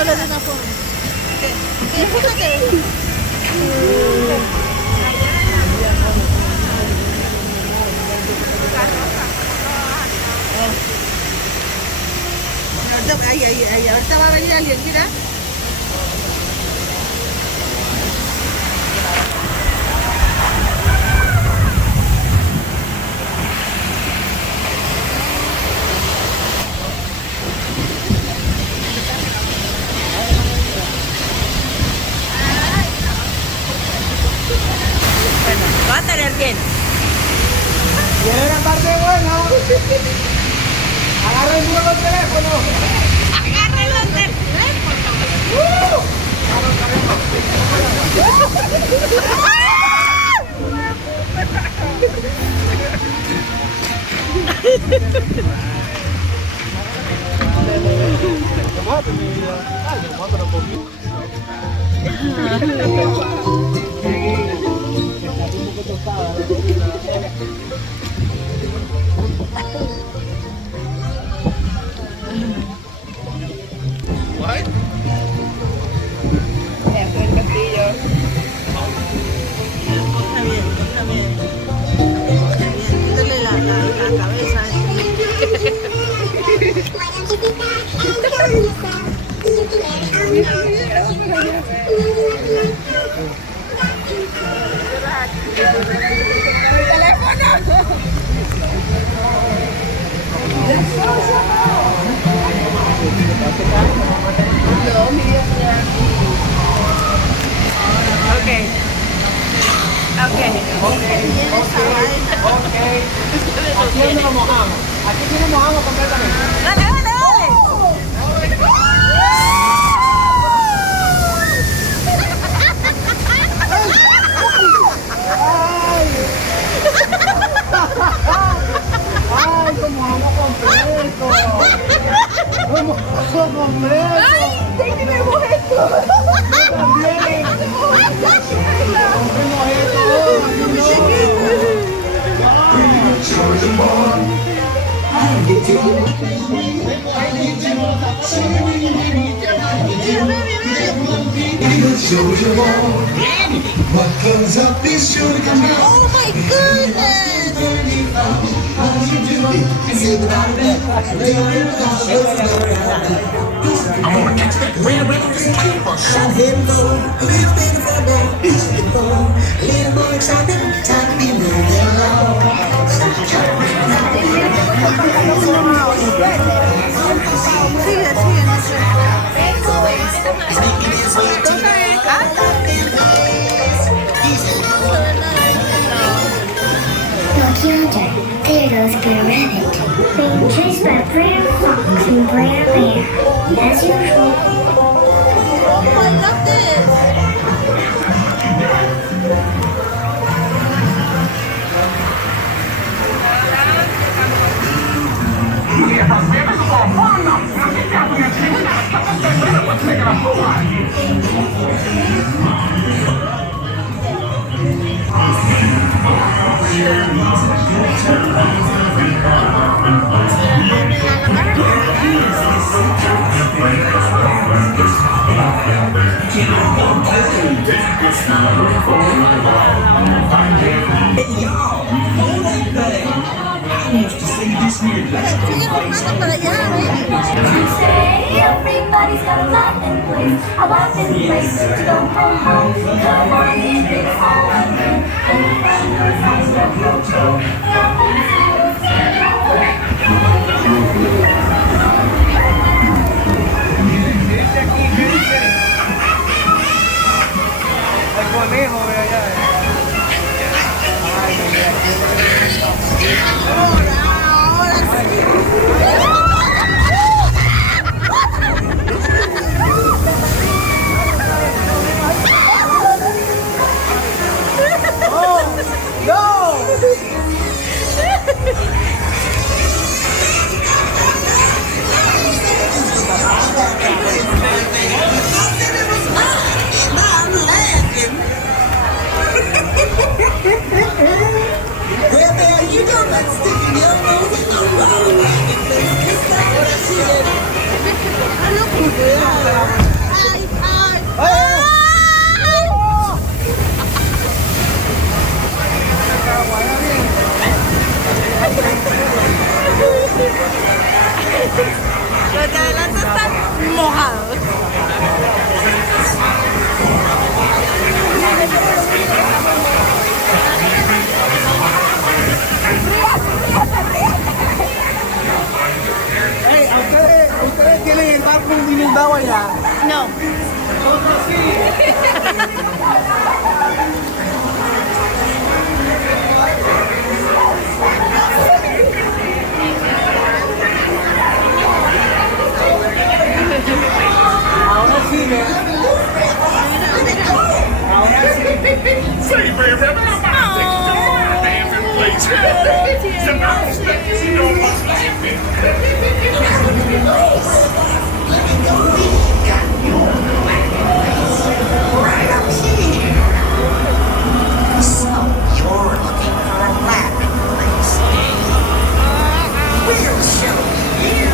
solo de una forma. ¿Qué? Fíjate. Ahí, ahorita va a venir alguien, mira. Bueno, va a tener bien. Viene la parte buena. Agárrenlo con el teléfono. Agárrenlo del teléfono. Aquí donde nos mojamos. Aquí sí nos mojamos completamente. Dale, dale, dale. ¡Ay, como vamos completo! ¡Como completo! ¡Ay, me mojé esto! ¡Yo también! ¡Me mojé What comes up is sure to come out. Oh my goodness! I'm gonna catch that red rhythm just came. Shut him low, a little bit of trouble, a little more excitement, time to be moving along. Sigue, sigue, no sé. Sneaking his way to Look yonder, there goes Peter Rabbit, being chased by Peter Fox and Peter Bear, as usual. Oh, I love this. Sigue formando para allá, Everybody's got a lot in place, a lot in place to go home. Come on, it's big home. And the fun goes on to your toe. el conejo de allá. Ay, ahora sí. Los de adelante están mojados. Hey, ustedes tienen el barco inundado allá. No. Nosotros sí. Ahora sí, ¿no? Ahora sí. Say, baby, I'm about to take you to my dancing place. So I expect you to know what's laughing. Right up here. So you're looking for a laughing place, eh? We'll show you.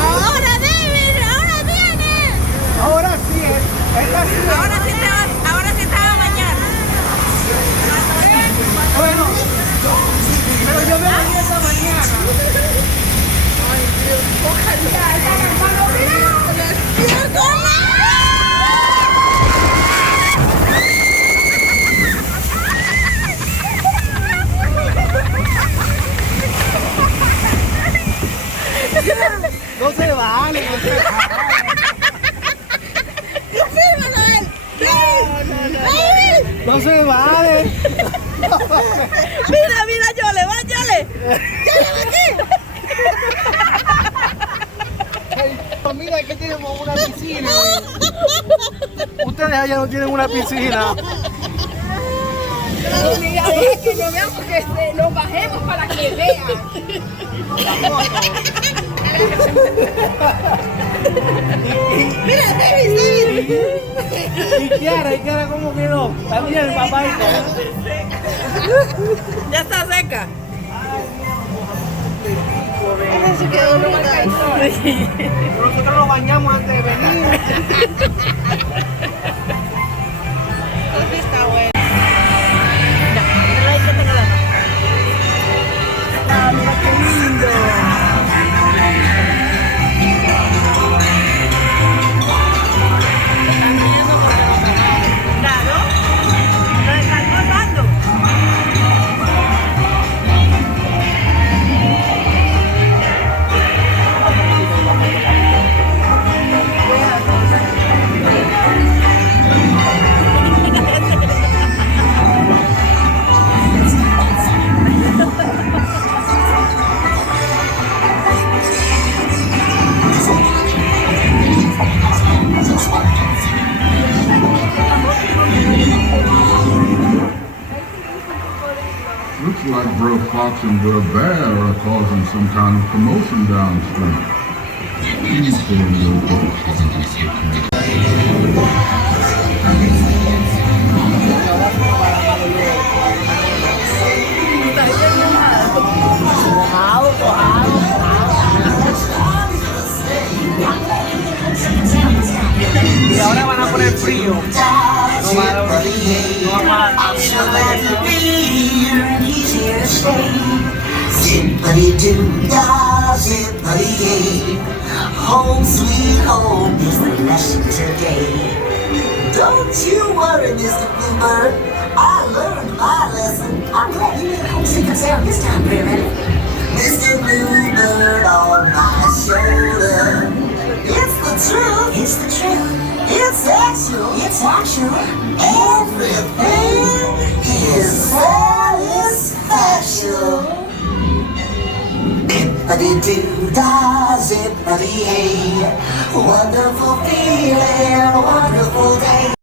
Ahora, David, ahora viene. Ahora sí, esta sí. Ahora sí te va a bañar. Bueno, pero yo me bañé esta mañana. No se vale, no se vale. Fírmalo a él. David. No se vale. Mira, Yole, váyale. Mira que tenemos una piscina. Ustedes allá no tienen una piscina. Mira, que no vean porque nos bajemos para que vean. Mira, David. Y Kiara, ¿cómo quedó? También el papá y todo. Ya está seca. Se quedó lo más Nosotros nos bañamos antes de venir. Está bueno. Mira ahí que te queda. Mira qué lindo. Claro. Lo están cortando. Looks like Bro Fox and Bro Bear are causing some kind of commotion downstream. These poor little folks haven't been taken care of. Y ahora van a poner frío. No va a dar I'm so glad to be here and he's here to stay. Zippity-doo-dah, zippity-yay. Home sweet home is the lesson today. Don't you worry, Mr. Bluebird. I learned my lesson. I'm glad you didn't homesick and sound this time, Pyramid. Mr. Bluebird on my shoulder. It's the truth. It's the truth. It's actual. It's actual. Everything is satisfaction. Zippity-doo-dah, zippity-yay. Wonderful feeling, wonderful day.